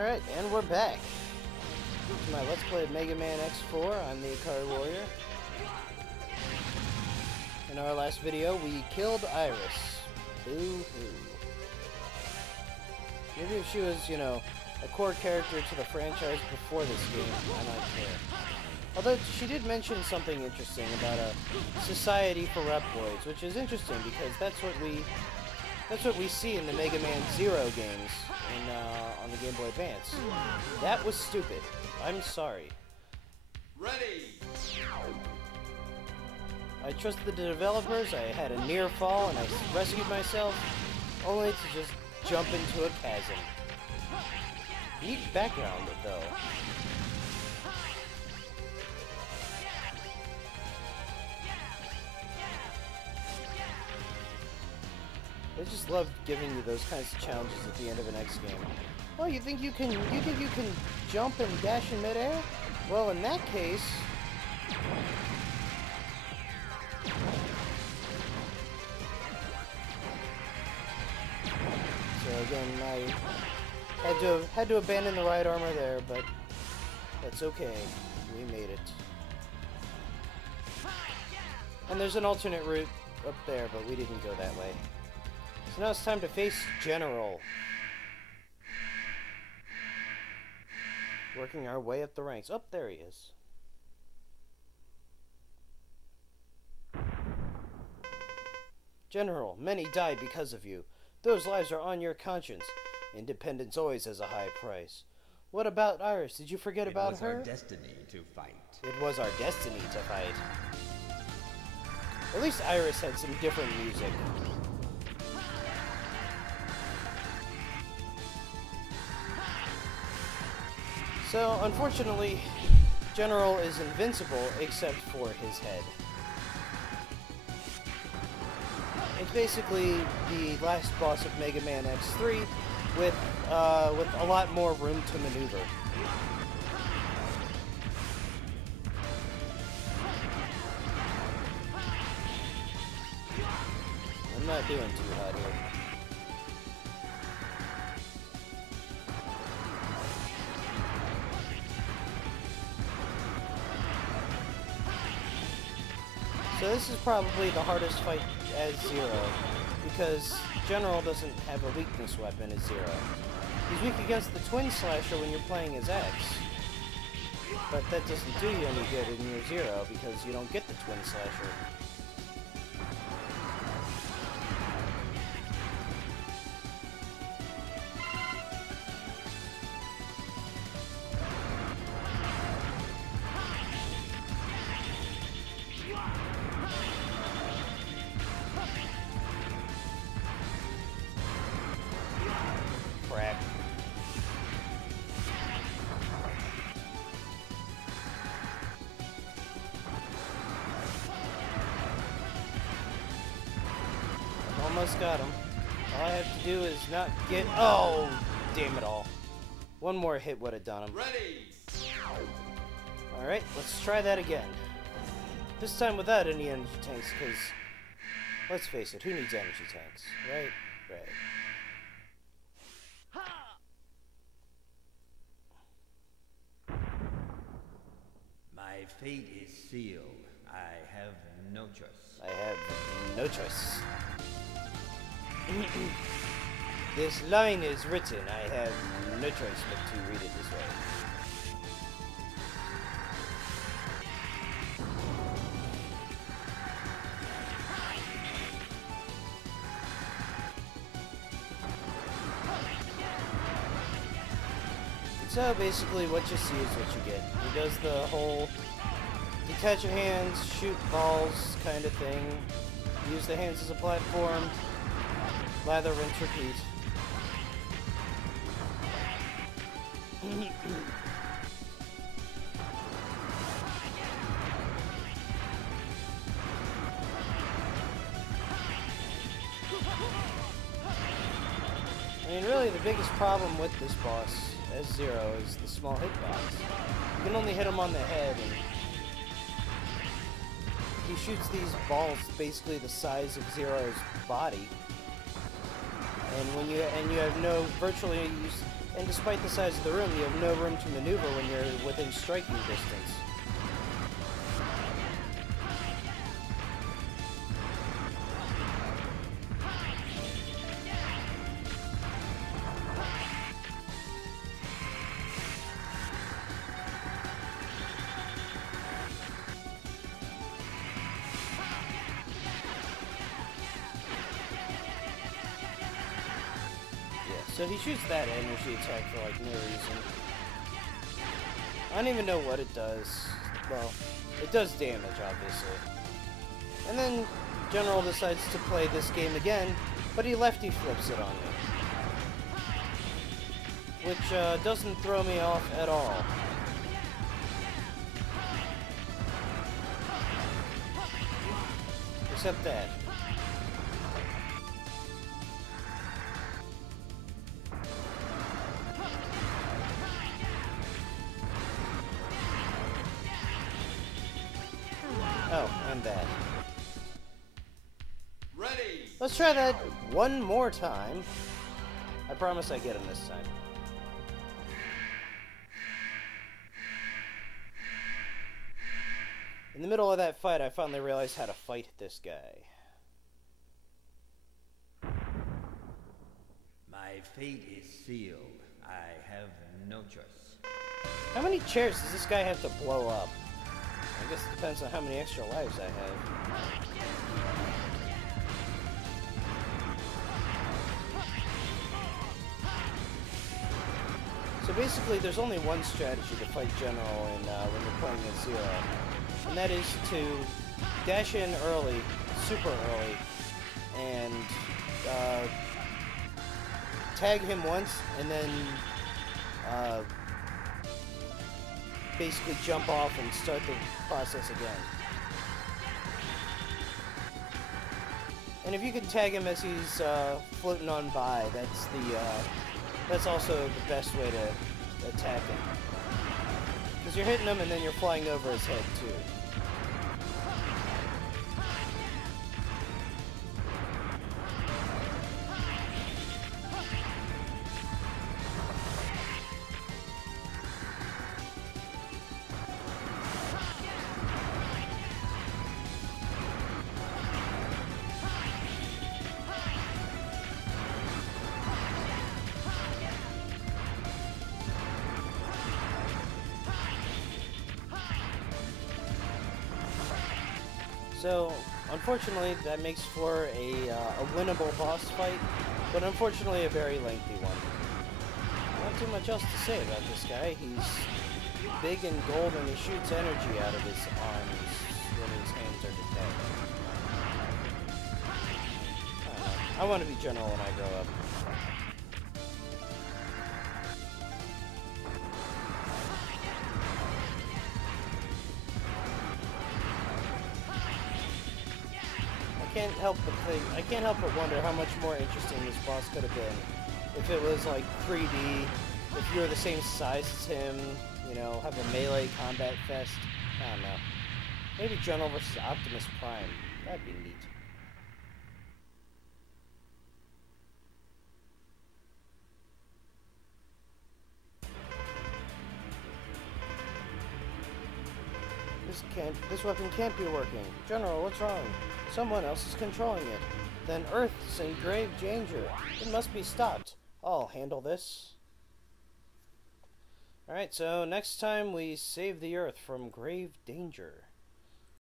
Alright, and we're back. To my Let's Play of Mega Man X4. I'm the Ikari Warrior. In our last video, we killed Iris. Boo-hoo. Maybe if she was, you know, a core character to the franchise before this game, I might care. Although she did mention something interesting about a society for Reploids, which is interesting because that's what we see in the Mega Man Zero games on the Game Boy Advance. That was stupid. I'm sorry. Ready. I trusted the developers, I had a near fall, and I rescued myself, only to just jump into a chasm. Neat background, though. I just love giving you those kinds of challenges at the end of an X game. Oh, you think you can jump and dash in midair? Well, in that case, so again, I had to abandon the right armor there, but that's okay. We made it. And there's an alternate route up there, but we didn't go that way. So now it's time to face General. Working our way up the ranks. Oh, there he is. General, many died because of you. Those lives are on your conscience. Independence always has a high price. What about Iris? Did you forget about her? It was our destiny to fight. It was our destiny to fight. At least Iris had some different music. So, unfortunately, General is invincible except for his head. It's basically the last boss of Mega Man X3 with a lot more room to maneuver. I'm not doing too hot here. So this is probably the hardest fight as Zero, because General doesn't have a weakness weapon as Zero. He's weak against the Twin Slasher when you're playing as X, but that doesn't do you any good in your Zero, because you don't get the Twin Slasher. Almost got him. All I have to do is not get... Oh, damn it all. One more hit would have done him. Ready. Alright, let's try that again. This time without any energy tanks, because... Let's face it, who needs energy tanks? Right? Right. My fate is sealed. I have no choice. I have no choice. This line is written. I have no choice but to read it this way. So basically what you see is what you get. He does the whole detach your hands, shoot balls kind of thing. Use the hands as a platform. Lather, rinse, repeat. I mean, really, the biggest problem with this boss, as Zero, is the small hitbox. You can only hit him on the head, and he shoots these balls basically the size of Zero's body. and you have no virtually use, and despite the size of the room, you have no room to maneuver when you're within striking distance. So he shoots that energy attack for like no reason. I don't even know what it does. Well, it does damage, obviously. And then General decides to play this game again, but he lefty flips it on me. Which doesn't throw me off at all. Except that. Oh, and that. Ready. Let's try that one more time. I promise I get him this time. In the middle of that fight, I finally realized how to fight this guy. My fate is sealed. I have no choice. How many chairs does this guy have to blow up? I guess it depends on how many extra lives I have. So basically, there's only one strategy to fight General when you're playing against Zero, and that is to dash in early, super early, and tag him once, and then basically jump off and start the process again. And if you can tag him as he's floating on by, that's also the best way to attack him. Because you're hitting him and then you're flying over his head too. So, unfortunately, that makes for a winnable boss fight, but unfortunately a very lengthy one. Not too much else to say about this guy. He's big and gold and he shoots energy out of his arms when his hands are detached. I want to be General when I grow up. I can't help but wonder how much more interesting this boss could have been if it was like 3D, if you were the same size as him, you know, have a melee combat fest. I don't know. Maybe General versus Optimus Prime. That'd be neat. This weapon can't be working. General, what's wrong? Someone else is controlling it. Then Earth's in grave danger. It must be stopped. I'll handle this. Alright, so next time we save the Earth from grave danger.